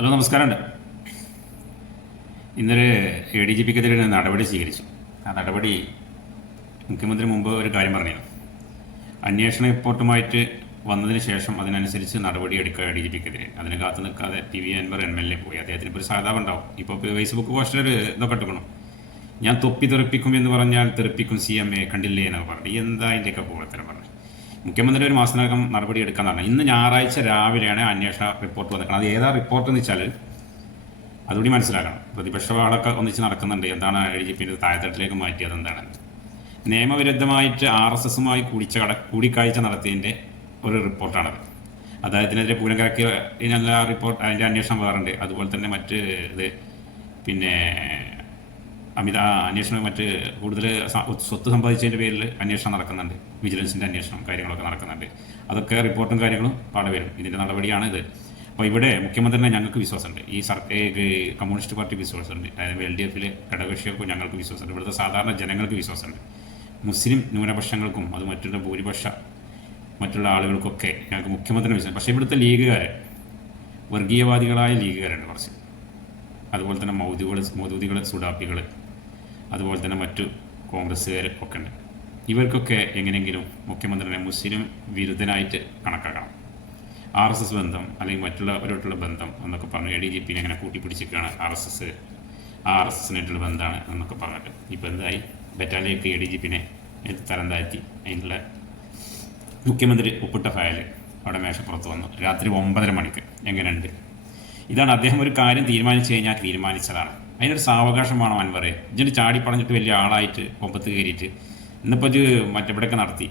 Hello, നമസ്കാരമുണ്ട്. ഇന്നലെ A D G പിക്കെതിരെ നടപടി സ്വീകരിച്ചു. ആ നടപടി മുഖ്യമന്ത്രി മുമ്പ് ഒരു കാര്യം പറഞ്ഞിരുന്നു. അന്വേഷണ റിപ്പോർട്ടുമായിട്ട് വന്നതിന് ശേഷം അതിനനുസരിച്ച് നടപടി എടുക്കുക എ ഡി ജി പിക്കെതിരെ. അതിന് കാത്തു നിൽക്കാതെ ടി വി അൻവർ MLA പോയി. അദ്ദേഹത്തിന് ഇപ്പോൾ ഒരു സാധാരണ ഉണ്ടാവും. ഇപ്പോൾ ഫേസ്ബുക്ക് പോസ്റ്റിൽ ഇതൊക്കെ ഇട്ടുക്കണം. ഞാൻ തൊപ്പി തെറിപ്പിക്കും എന്ന് പറഞ്ഞാൽ തെറിപ്പിക്കും CMA കണ്ടില്ലേ എന്നൊക്കെ പറഞ്ഞു. എന്താ അതിൻ്റെയൊക്കെ പോലത്തരം പറഞ്ഞു. മുഖ്യമന്ത്രി ഒരു മാസത്തിനകം നടപടി എടുക്കാൻ പറഞ്ഞു. ഇന്ന് ഞായറാഴ്ച രാവിലെയാണ് അന്വേഷണ റിപ്പോർട്ട് വന്നിരിക്കുന്നത്. അത് ഏതാ റിപ്പോർട്ട് എന്ന് വെച്ചാൽ അതുകൂടി മനസ്സിലാക്കണം. പ്രതിപക്ഷവാളൊക്കെ ഒന്നിച്ച് നടക്കുന്നുണ്ട്. എന്താണ് ADGP താഴെത്തട്ടിലേക്ക് മാറ്റിയത്? എന്താണ് നിയമവിരുദ്ധമായിട്ട് RSSുമായി കൂടിക്കാഴ്ച നടത്തിയതിൻ്റെ ഒരു റിപ്പോർട്ടാണത്. അദ്ദേഹത്തിനെതിരെ പൂരം കറക്കിയ റിപ്പോർട്ട്, അതിൻ്റെ അന്വേഷണം വേറുണ്ട്. അതുപോലെ തന്നെ മറ്റ് ഇത് പിന്നെ അന്വേഷണം മറ്റ് കൂടുതൽ സ്വത്ത് സമ്പാദിച്ചതിൻ്റെ പേരിൽ അന്വേഷണം നടക്കുന്നുണ്ട്. വിജിലൻസിൻ്റെ അന്വേഷണം കാര്യങ്ങളൊക്കെ നടക്കുന്നുണ്ട്. അതൊക്കെ റിപ്പോർട്ടും കാര്യങ്ങളും അവിടെ വരും. ഇതിൻ്റെ നടപടിയാണ് ഇത്. അപ്പോൾ ഇവിടെ മുഖ്യമന്ത്രിനെ ഞങ്ങൾക്ക് വിശ്വാസമുണ്ട്. ഈ കമ്മ്യൂണിസ്റ്റ് പാർട്ടിക്ക് വിശ്വാസമുണ്ട്. അതായത് LDFിലെ ഘടകകക്ഷികൾക്കും ഞങ്ങൾക്ക് വിശ്വാസമുണ്ട്. ഇവിടുത്തെ സാധാരണ ജനങ്ങൾക്ക് വിശ്വാസമുണ്ട്. മുസ്ലിം ന്യൂനപക്ഷങ്ങൾക്കും അത് മറ്റുള്ള ആളുകൾക്കൊക്കെ ഞങ്ങൾക്ക് മുഖ്യമന്ത്രിനെ വിശ്വാസം. പക്ഷേ ഇവിടുത്തെ ലീഗുകാർ, വർഗീയവാദികളായ ലീഗുകാരുണ്ട് കുറച്ച്. അതുപോലെ തന്നെ മൗദൂദികൾ, സുഡാപ്പികൾ, അതുപോലെ തന്നെ മറ്റു കോൺഗ്രസ്സുകാർ ഒക്കെ ഉണ്ട്. ഇവർക്കൊക്കെ എങ്ങനെയെങ്കിലും മുഖ്യമന്ത്രിനെ മുസ്ലിം വിരുദ്ധനായിട്ട് കണക്കാക്കണം. RSS ബന്ധം അല്ലെങ്കിൽ മറ്റുള്ളവരോട്ടുള്ള ബന്ധം എന്നൊക്കെ പറഞ്ഞു ADGPനെ അങ്ങനെ കൂട്ടിപ്പിടിച്ചിരിക്കുകയാണ്. RSSനായിട്ടുള്ള ബന്ധമാണ് എന്നൊക്കെ പറഞ്ഞിട്ട് ഇപ്പോൾ എന്തായി? ബറ്റാലിയക്ക് ADGPനെ തരം താഴ്ത്തി. അതിനുള്ള മുഖ്യമന്ത്രി ഒപ്പിട്ട ഫയൽ അവിടെ മേശപ്പുറത്ത് വന്നു. രാത്രി 9:30 മണിക്ക്. എങ്ങനെയുണ്ട്? ഇതാണ് അദ്ദേഹം ഒരു കാര്യം തീരുമാനിച്ചു കഴിഞ്ഞാൽ തീരുമാനിച്ചതാണ്. അതിനൊരു സാവകാശം വേണം. അൻവർ ഇതിന് ചാടി പറഞ്ഞിട്ട് വലിയ ആളായിട്ട് കൊമ്പത്ത് കയറിയിട്ട് ഇന്നിപ്പോൾ ഇത് മറ്റെവിടെയൊക്കെ നടത്തി,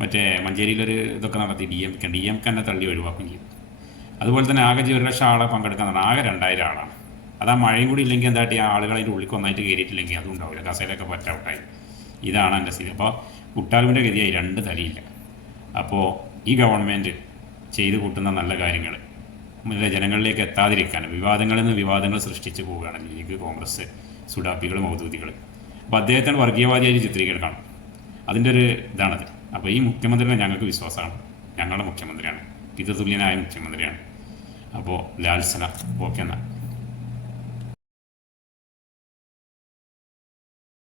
മറ്റേ മഞ്ചേരിയിലൊരു ഇതൊക്കെ നടത്തി. DMK തന്നെ തള്ളി ഒഴിവാക്കും ചെയ്തു. അതുപോലെ തന്നെ ആകെ 1,00,000 ആളെ പങ്കെടുക്കാൻ ആകെ 2,000 ആളാണ്. അത് ആ മഴയും കൂടി ഇല്ലെങ്കിൽ എന്തായിട്ട് ആ ആളുകൾ അതിൻ്റെ ഉള്ളിൽ ഒന്നായിട്ട് കയറിയിട്ടില്ലെങ്കിൽ അതും ഉണ്ടാവില്ല. കസേരയൊക്കെ പറ്റൗട്ടായി. ഇതാണ് എൻ്റെ സ്ഥിതി. അപ്പോൾ കുട്ടാലുവിൻ്റെ ഗതിയായി 2 തലയില്ല. അപ്പോൾ ഈ ഗവൺമെൻറ് ചെയ്തു കൂട്ടുന്ന നല്ല കാര്യങ്ങൾ ജനങ്ങളിലേക്ക് എത്താതിരിക്കാൻ വിവാദങ്ങളിൽ നിന്ന് വിവാദങ്ങൾ സൃഷ്ടിച്ച് പോവുകയാണ് ലീഗ്, കോൺഗ്രസ്, സുഡാപ്പികൾ, മൗദൂദികൾ. അപ്പോൾ അദ്ദേഹത്തിന് വർഗീയവാദിയായി ചിത്രീകരിക്കണം. അതിൻ്റെ ഒരു ഇതാണത്. അപ്പോൾ ഈ മുഖ്യമന്ത്രിനെ ഞങ്ങൾക്ക് വിശ്വാസമാണ്. ഞങ്ങളുടെ മുഖ്യമന്ത്രിയാണ്, പിതൃതുല്യനായ മുഖ്യമന്ത്രിയാണ്. അപ്പോൾ ലാൽസന ഓക്കെ എന്നാൽ.